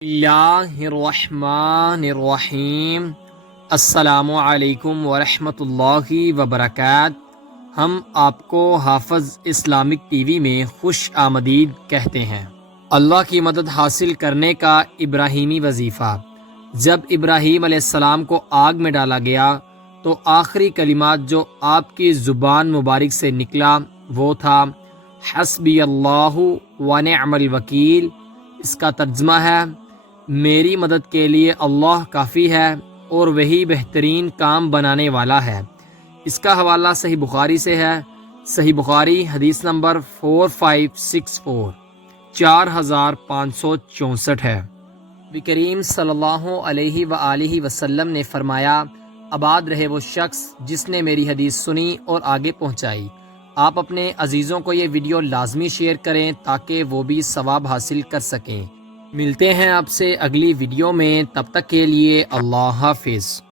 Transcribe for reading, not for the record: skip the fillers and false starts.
اللہ الرحمن الرحیم۔ السلام علیکم ورحمۃ اللہ وبرکاتہ۔ ہم آپ کو حافظ اسلامک ٹی وی میں خوش آمدید کہتے ہیں۔ اللہ کی مدد حاصل کرنے کا ابراہیمی وظیفہ۔ جب ابراہیم علیہ السلام کو آگ میں ڈالا گیا تو آخری کلمات جو آپ کی زبان مبارک سے نکلا وہ تھا حسبی اللہ ونعم الوکیل۔ اس کا ترجمہ ہے میری مدد کے لیے اللہ کافی ہے اور وہی بہترین کام بنانے والا ہے۔ اس کا حوالہ صحیح بخاری سے ہے۔ صحیح بخاری حدیث نمبر 4564 4564 ہے۔ نبی کریم صلی اللہ علیہ وآلہ وسلم نے فرمایا، آباد رہے وہ شخص جس نے میری حدیث سنی اور آگے پہنچائی۔ آپ اپنے عزیزوں کو یہ ویڈیو لازمی شیئر کریں تاکہ وہ بھی ثواب حاصل کر سکیں۔ ملتے ہیں آپ سے اگلی ویڈیو میں، تب تک کے لیے اللہ حافظ۔